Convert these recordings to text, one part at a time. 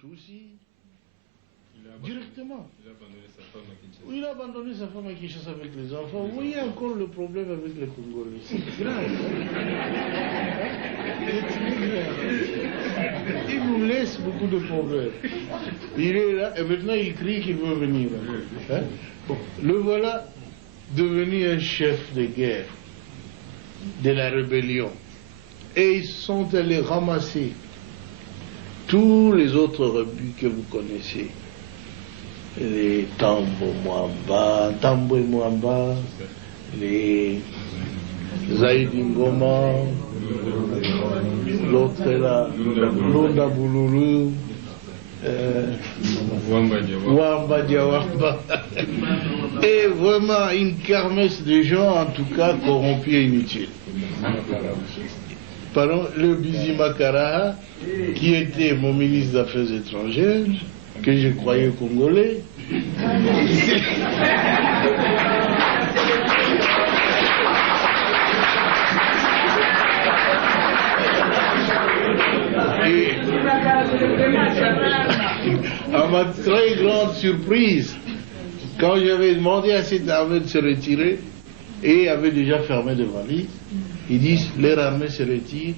Tutsi directement. Il a abandonné sa femme à Kinshasa. Oui, il a abandonné sa femme à Kinshasa avec les enfants. Vous voyez encore le problème avec les Congolais. C'est grave. Il nous laisse beaucoup de problèmes. Il est là et maintenant il crie qu'il veut venir. Hein? Bon, le voilà devenu un chef de guerre de la rébellion. Et ils sont allés ramasser tous les autres rebus que vous connaissez. Les Tambo Mwamba, les Zaïdi Ngoma, l'autre est là, Lunda Boululu, Wamba Diawamba. Et vraiment une kermesse de gens, en tout cas, corrompus et inutiles. Pardon, le Bizimakara, qui était mon ministre des Affaires étrangères, que je croyais congolais. Et à ma très grande surprise, quand j'avais demandé à cette armée de se retirer, et avait déjà fermé des valises, ils disent, leur armée se retire,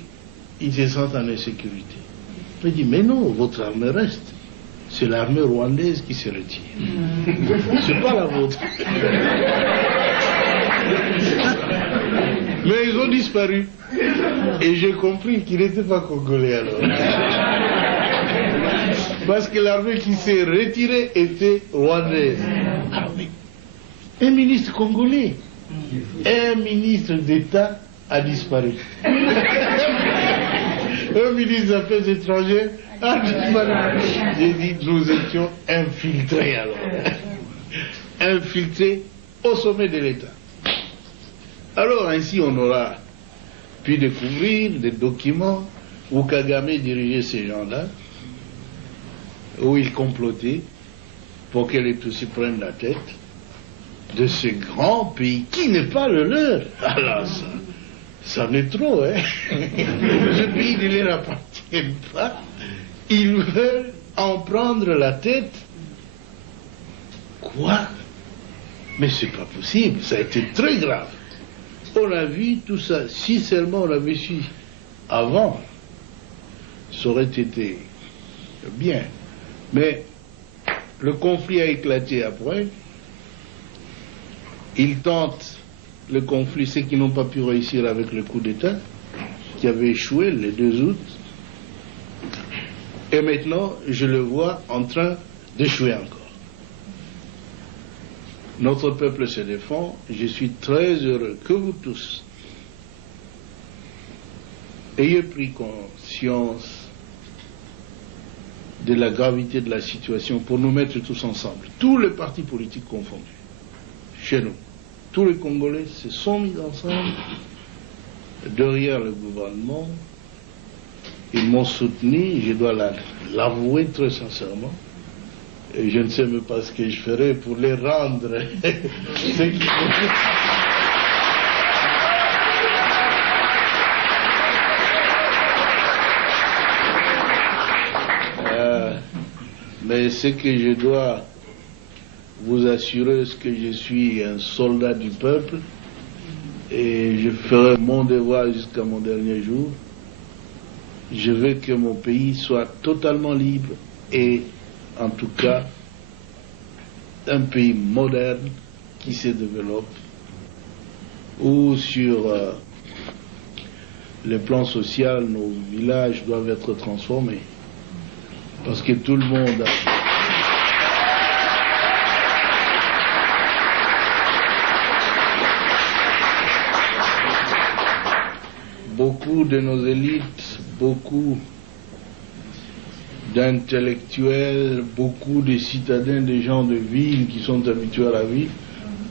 ils se sentent en insécurité. Je dis, mais non, votre armée reste. C'est l'armée rwandaise qui se retire. C'est pas la vôtre. Mais ils ont disparu. Et j'ai compris qu'ils n'étaient pas congolais alors. Parce que l'armée qui s'est retirée était rwandaise. Ah, mais un ministre congolais, un ministre d'État a disparu. Un ministre des Affaires étrangères a disparu. J'ai dit, nous étions infiltrés alors. Infiltrés au sommet de l'État. Alors ainsi on aura pu découvrir des documents où Kagame dirigeait ces gens-là, où il complotait pour que les Tutsis prennent la tête de ce grand pays qui n'est pas le leur. Alors ça en est trop, hein. Ce pays ne leur appartient pas. Ils veulent en prendre la tête. Quoi? Mais c'est pas possible, ça a été très grave. On a vu tout ça, si seulement on l'avait su avant, ça aurait été bien. Mais le conflit a éclaté après. Ils tentent le conflit, ceux qui n'ont pas pu réussir avec le coup d'État, qui avait échoué le 2 août. Et maintenant, je le vois en train d'échouer encore. Notre peuple se défend. Je suis très heureux que vous tous ayez pris conscience de la gravité de la situation pour nous mettre tous ensemble, tous les partis politiques confondus, chez nous. Tous les Congolais se sont mis ensemble derrière le gouvernement. Ils m'ont soutenu, je dois l'avouer très sincèrement. Et je ne sais même pas ce que je ferai pour les rendre ce qu'il faut. Mais ce que je dois vous assurer, c'est que je suis un soldat du peuple et je ferai mon devoir jusqu'à mon dernier jour. Je veux que mon pays soit totalement libre et en tout cas un pays moderne qui se développe, où sur le plan social, nos villages doivent être transformés. Parce que tout le monde beaucoup de nos élites, beaucoup d'intellectuels, beaucoup de citadins, de gens de ville qui sont habitués à la vie,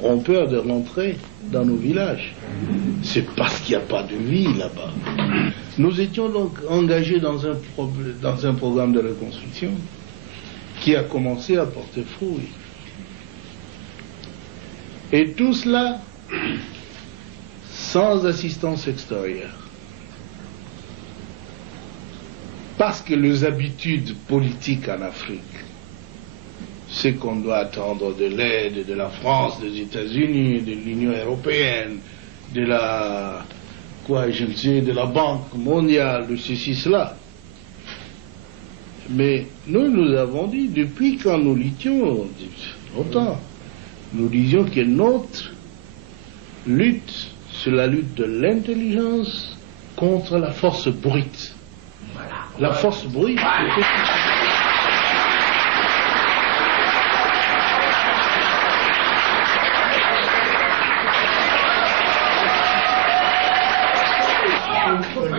ont peur de rentrer dans nos villages. C'est parce qu'il n'y a pas de vie là-bas. Nous étions donc engagés dans un programme de reconstruction qui a commencé à porter fruit. Et tout cela sans assistance extérieure. Parce que les habitudes politiques en Afrique, c'est qu'on doit attendre de l'aide de la France, des États-Unis, de l'Union européenne, de la, de la Banque mondiale, de ceci, cela. Mais nous avons dit, depuis quand nous luttions, longtemps, nous disions que notre lutte, c'est la lutte de l'intelligence contre la force brute. La force brute,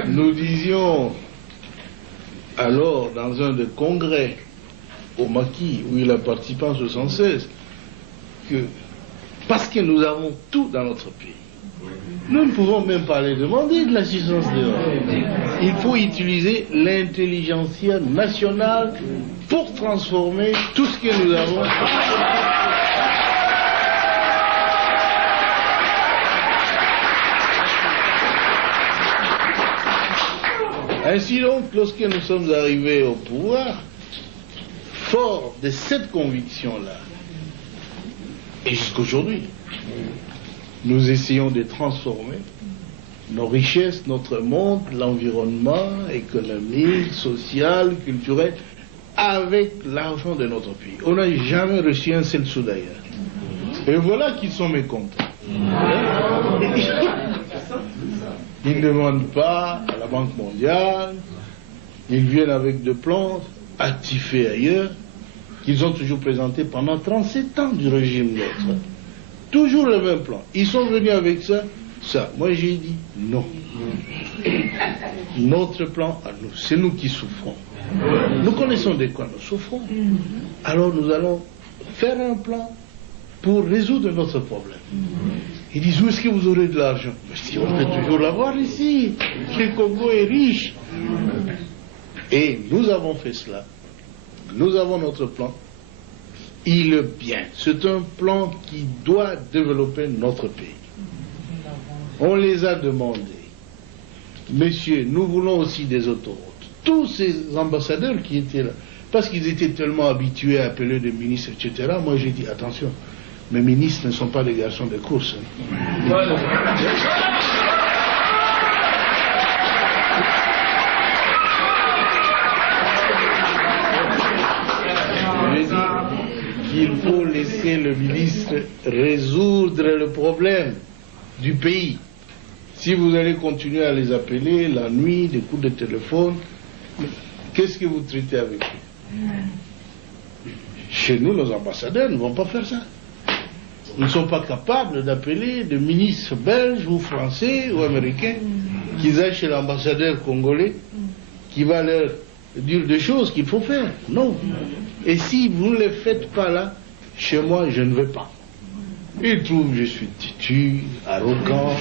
nous disions alors dans un des congrès au Maquis où il a participé en 1976 que parce que nous avons tout dans notre pays, nous ne pouvons même pas les demander de l'assistance dehors. Il faut utiliser l'intelligentsia nationale pour transformer tout ce que nous avons. Ainsi donc, lorsque nous sommes arrivés au pouvoir, fort de cette conviction-là, et jusqu'aujourd'hui, nous essayons de transformer nos richesses, notre monde, l'environnement économique, social, culturel, avec l'argent de notre pays. On n'a jamais reçu un seul sou d'ailleurs. Et voilà qu'ils sont mécontents. Ils ne demandent pas à la Banque mondiale, ils viennent avec des plans actifés ailleurs, qu'ils ont toujours présentés pendant 37 ans du régime nôtre. Toujours le même plan. Ils sont venus avec ça, ça. Moi j'ai dit non. Notre plan à nous, c'est nous qui souffrons. Nous connaissons de quoi nous souffrons. Alors nous allons faire un plan pour résoudre notre problème. Ils disent, où est-ce que vous aurez de l'argent? Si on peut toujours l'avoir ici. Le Congo est riche. Et nous avons fait cela. Nous avons notre plan. Il est bien. C'est un plan qui doit développer notre pays. On les a demandés. Messieurs, nous voulons aussi des autoroutes. Tous ces ambassadeurs qui étaient là, parce qu'ils étaient tellement habitués à appeler des ministres, etc., moi j'ai dit, attention, mes ministres ne sont pas des garçons de course. J'ai dit qu'il faut laisser le ministre résoudre le problème du pays. Si vous allez continuer à les appeler la nuit, des coups de téléphone, qu'est-ce que vous traitez avec eux? Chez nous, nos ambassadeurs ne vont pas faire ça. Ils ne sont pas capables d'appeler des ministres belges ou français ou américains qu'ils aillent chez l'ambassadeur congolais qui va leur dire des choses qu'il faut faire. Non. Et si vous ne les faites pas là, chez moi, je ne vais pas. Ils trouvent que je suis têtu, arrogant.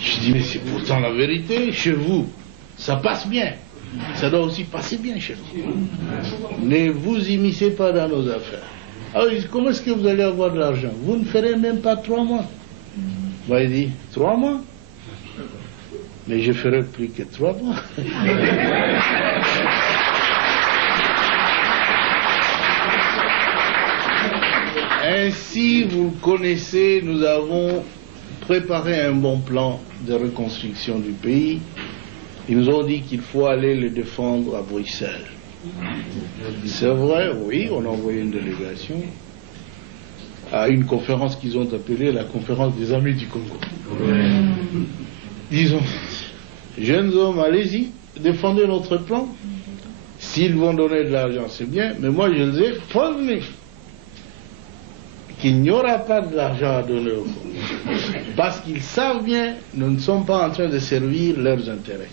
Je dis, mais c'est pourtant la vérité. Chez vous, ça passe bien. Ça doit aussi passer bien chez nous. Ne vous immiscez pas dans nos affaires. Alors, comment est-ce que vous allez avoir de l'argent? Vous ne ferez même pas 3 mois. Moi, il dit, 3 mois? Mais je ferai plus que 3 mois. Ainsi, vous le connaissez, nous avons préparé un bon plan de reconstruction du pays. Ils nous ont dit qu'il faut aller le défendre à Bruxelles. C'est vrai, oui, on a envoyé une délégation à une conférence qu'ils ont appelée la conférence des amis du Congo. Disons, jeunes hommes, allez-y, défendez notre plan. S'ils vont donner de l'argent, c'est bien, mais moi je les ai prévenus qu'il n'y aura pas de l'argent à donner au Congo. Parce qu'ils savent bien, nous ne sommes pas en train de servir leurs intérêts.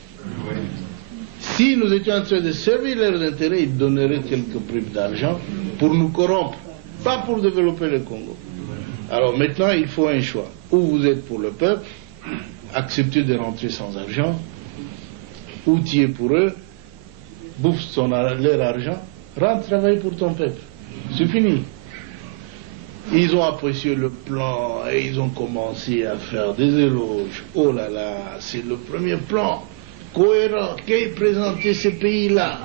Si nous étions en train de servir leurs intérêts, ils donneraient quelques primes d'argent pour nous corrompre, pas pour développer le Congo. Alors maintenant, il faut un choix. Ou vous êtes pour le peuple, acceptez de rentrer sans argent, ou tu es pour eux, bouffe leur argent, rentre travailler pour ton peuple. C'est fini. Ils ont apprécié le plan et ils ont commencé à faire des éloges. Oh là là, c'est le premier plan cohérent, qui ait présenté ces pays-là.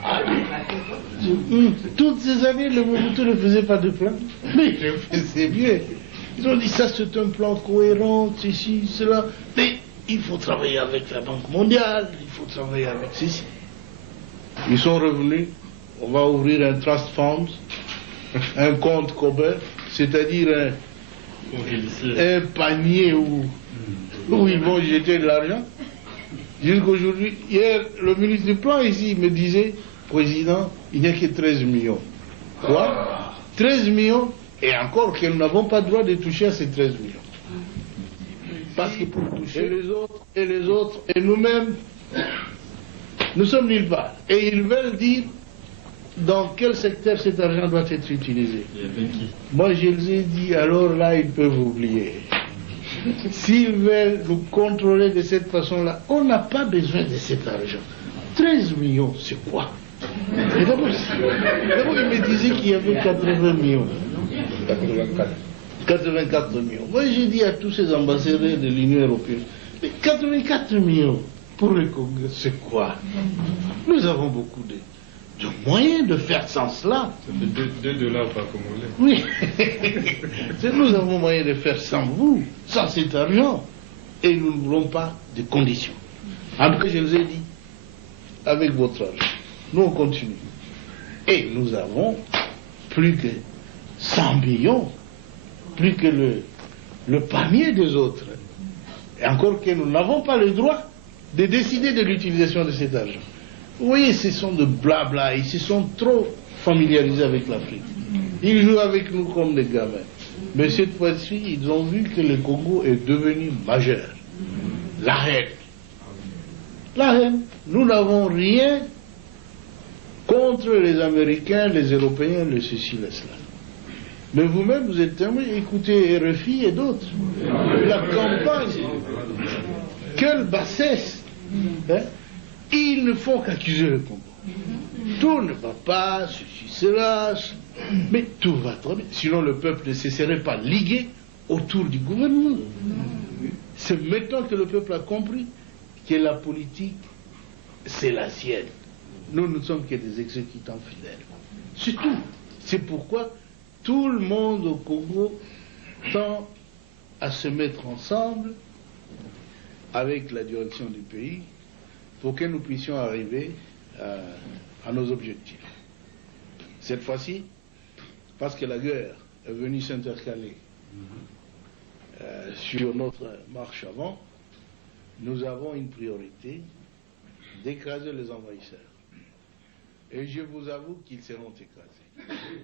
Toutes ces années, le Mobutu ne faisait pas de plan. Mais il le faisait bien. Ils ont dit ça, c'est un plan cohérent, ceci, cela. Mais il faut travailler avec la Banque mondiale, il faut travailler avec ceci. Ils sont revenus, on va ouvrir un trust fund, un compte commun, c'est-à-dire un panier où ils vont jeter de l'argent. Jusqu'aujourd'hui, hier, le ministre du Plan ici me disait, Président, il n'y a que 13 millions. Quoi? 13 millions? Et encore que nous n'avons pas le droit de toucher à ces 13 millions. Parce que pour toucher les autres, et nous-mêmes, nous sommes nulle part. Et ils veulent dire dans quel secteur cet argent doit être utilisé. Moi, je les ai dit, alors là, ils peuvent oublier. S'ils veulent nous contrôler de cette façon-là, on n'a pas besoin de cet argent. 13 millions, c'est quoi? Et d'abord, il me disait qu'il y avait 80 millions. 84 millions. Moi, j'ai dit à tous ces ambassadeurs de l'Union européenne, mais 84 millions pour le Congo, c'est quoi? Nous avons beaucoup de moyens de faire sans cela. Ça fait 2 dollars par congolais. Oui. Nous avons moyen de faire sans vous, sans cet argent. Et nous ne voulons pas de conditions. En tout cas, je les ai dit, avec votre argent, nous on continue. Et nous avons plus que 100 millions, plus que le panier des autres. Et encore que nous n'avons pas le droit de décider de l'utilisation de cet argent. Vous voyez, ce sont de blabla, ils se sont trop familiarisés avec l'Afrique. Ils jouent avec nous comme des gamins. Mais cette fois-ci, ils ont vu que le Congo est devenu majeur. La haine. La haine. Nous n'avons rien contre les Américains, les Européens, les ceci, les cela. Mais vous-même, vous êtes témoin, écoutez RFI et d'autres. La campagne, quelle bassesse, hein? Ils ne font qu'accuser le Congo. Tout ne va pas, ceci, cela, mais tout va très bien. Sinon, le peuple ne se serait pas ligué autour du gouvernement. C'est maintenant que le peuple a compris que la politique, c'est la sienne. Nous ne sommes que des exécutants fidèles. C'est tout. C'est pourquoi tout le monde au Congo tend à se mettre ensemble avec la direction du pays pour que nous puissions arriver à nos objectifs. Cette fois-ci, parce que la guerre est venue s'intercaler sur notre marche avant, nous avons une priorité d'écraser les envahisseurs. Et je vous avoue qu'ils seront écrasés.